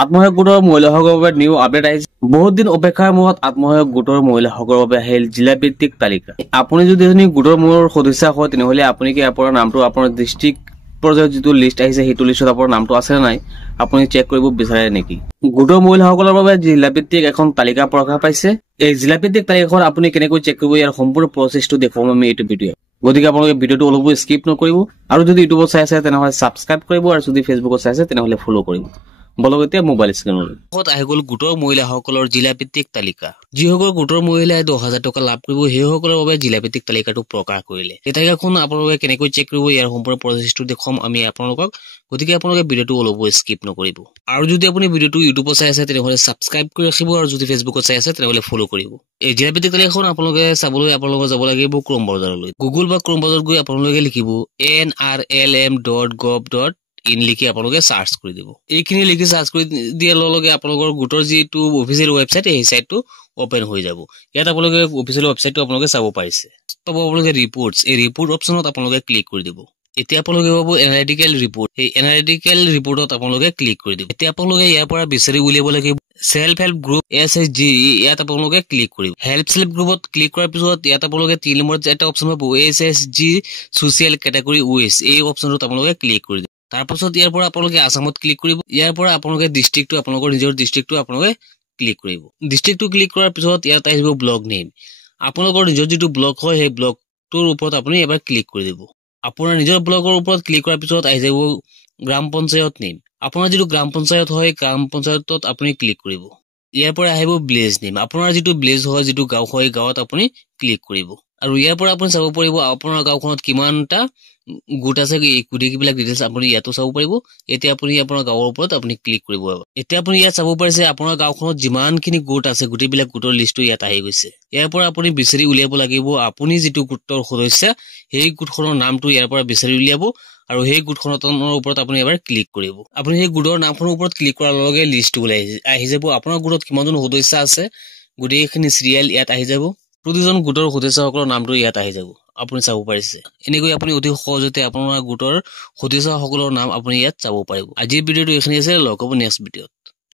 আত্মসহায়ক গোটৰ মহিলাসকলৰ বাবে নিউ আপডেট আহিছে। বহুত দিন অপেক্ষাৰ মূৰত আত্মসহায়ক গোটৰ মহিলাসকলৰ বাবে আহিল জিলা ভিত্তিক তালিকা। আপুনি যদি এজনী গোটৰ মূলৰ সদস্য হয় তেনেহলে আপুনি কি আপোনাৰ নামটো আপোনাৰ ডিস্ট্ৰিক্ট পৰ্যায়ত যিটো লিষ্ট আহিছে সেইটো লিষ্টত আপোনাৰ নামটো আছে নাই আপুনি চেক কৰিব বিচাৰে নেকি? গোটৰ মহিলাসকলৰ বাবে জিলা ভিত্তিক এখন তালিকা প্ৰকাশ পাইছে। এই জিলা ভিত্তিক তালিকাখন আপুনি কেনেকৈ চেক কৰিব ইয়াৰ সম্পূৰ্ণ প্ৰচেছটো দেখুৱাম আমি এইটো ভিডিঅ'। গতিকে আপোনালোকে ভিডিঅ'টো অলপ স্কিপ নকৰিব আৰু যদি ইউটিউবত চাই আছে তেনেহলে সাবস্ক্ৰাইব কৰিব আৰু যদি ফেচবুকত চাই আছে তেনেহলে ফলো কৰিব। বলক এতিয়া মোবাইল স্ক্ৰীনলৈ আহি গ'ল গোটৰ মহিলাসকলৰ জিলা ভিত্তিক তালিকা। যিসকল গোটৰ মহিলাই 10,000 টকা লাভ কৰিব সেইসকলৰ বাবে জিলা ভিত্তিক তালিকাটো প্ৰকাশ কৰিলে। এই তালিকাখন আপোনালোকে কেনেকৈ চেক কৰিব ইয়াৰ সম্পূৰ্ণ প্ৰচেছটো দেখুৱাম আমি আপোনালোকক। গতিকে আপোনালোকে ভিডিঅ'টো অলপ স্কিপ নকৰিব আৰু যদি আপুনি ভিডিঅ'টো ইউটিউবত চাই আছে তেনেহলে সাবস্ক্ৰাইব কৰি ৰাখিব আৰু যদি ফেচবুকত চাই আছে তেনেহলে ফলো কৰিব। এই জিলা ভিত্তিক তালিকাখন আপোনালোকে চাবলৈ আপোনালোকে যাব লাগিব ক্ৰোম ব্ৰাউজাৰলৈ। গুগল বা ক্ৰোম ব্ৰাউজাৰত গৈ আপোনালোকে লিখিব nrlm.gov.in লিখি আপোনালোকে সাৰ্চ কৰি দিব। এইখিনি লিখি সাৰ্চ কৰি দিয়াৰ লগে লগে আপোনালোকৰ গোটৰ যিটো অফিচিয়েল ৱেবছাইট এই সাইটটো ওপেন হৈ যাব। ইয়াত আপোনালোকে অফিচিয়েল ৱেবছাইটটো আপোনালোকে চাব পাৰিছে। পাব আপোনালোকে ৰিপৰ্টছ, এই ৰিপৰ্ট অপচনত আপোনালোকে ক্লিক কৰি দিব। এতিয়া আপোনালোকে পাব এনালিটিকেল ৰিপৰ্ট, এই এনালিটিকেল ৰিপৰ্টত আপোনালোকে ক্লিক কৰি দিব। এতিয়া আপোনালোকে ইয়াৰ পৰা বিচাৰি উলিয়াব লাগিব সেল্ফ হেল্প গ্ৰুপ SHG, ইয়াত আপোনালোকে ক্লিক কৰিব। হেল্প সেল্ফ গ্ৰুপত ক্লিক কৰাৰ পিছত ইয়াত আপোনালোকে 3 নম্বৰত এটা অপচন পাব SHG সোশ্যাল কেটেগৰী ওয়েস, এই অপচনটোত আপোনালোকে ক্লিক কৰি দিব। তাৰপিছত ইয়াৰ পৰা আপোনালোকে আসামত ক্লিক কৰিব। ইয়াৰ পৰা আপোনালোকে ডিস্ট্ৰিক্টটো আপোনালোকৰ নিজৰ ডিস্ট্ৰিক্টটো আপোনালোকে ক্লিক কৰিব। ডিস্ট্ৰিক্টটো ক্লিক কৰাৰ পিছত ইয়াত আহিব ব্লক নেম। আপোনালোকৰ নিজৰ যিটো ব্লক হয় সেই ব্লকটোৰ ওপৰত আপুনি এবাৰ ক্লিক কৰি দিব। আপোনাৰ নিজৰ ব্লকৰ ওপৰত ক্লিক কৰাৰ পিছত আহি যাব গ্ৰাম পঞ্চায়ত নেম। আপোনাৰ যিটো গ্ৰাম পঞ্চায়ত হয় গ্ৰাম পঞ্চায়তত আপুনি ক্লিক কৰিব। ইয়াৰ পৰা আহিব ভিলেজ নেম। আপোনাৰ যিটো ভিলেজ হয় যিটো গাঁও হয় গাঁৱত আপুনি ক্লিক কৰিব আৰু ইয়াৰ পৰা আপুনি চাব পাৰিব আপোনাৰ গাঁওখনত কিমানটা গোট আছে, এই গোটেইবিলাক ডিটেইলছ আপুনি ইয়াতো চাব পাৰিব। এতিয়া আপুনি আপোনাৰ গাঁৱৰ ওপৰত আপুনি ক্লিক কৰিব। এতিয়া আপুনি ইয়াত চাব পাৰিছে আপোনাৰ গাঁওখনত যিমানখিনি গোট আছে গোটেইবিলাক গোটৰ লিষ্টটো ইয়াত আহি গৈছে। ইয়াৰ পৰা আপুনি বিচাৰি উলিয়াব লাগিব আপুনি যিটো গোটৰ সদস্য সেই গোটখনৰ নামটো ইয়াৰ পৰা বিচাৰি উলিয়াব আৰু সেই গোটখনৰ ওপৰত আপুনি এবাৰ ক্লিক কৰিব। আপুনি সেই গোটৰ নামখনৰ ওপৰত ক্লিক কৰাৰ লগে লগে লিষ্টটো ওলাই আহি যাব। আপোনাৰ গোটত কিমানজন সদস্য আছে গোটেইখিনি চিৰিয়েল ইয়াত আহি যাব। প্ৰতিজন গোটৰ সদস্যসকলৰ নামটো ইয়াত আহি যাব। আপুনি চাব পাৰিছে। এনেকৈ আপুনি অতি সহজতে আপোনাৰ গোটৰ সদস্যসকলৰ নাম আপুনি ইয়াত চাব পাৰিব। আজিৰ ভিডিঅ'টো এইখিনি আছে, লগ হ'ব নেক্সট ভিডিঅ'ত।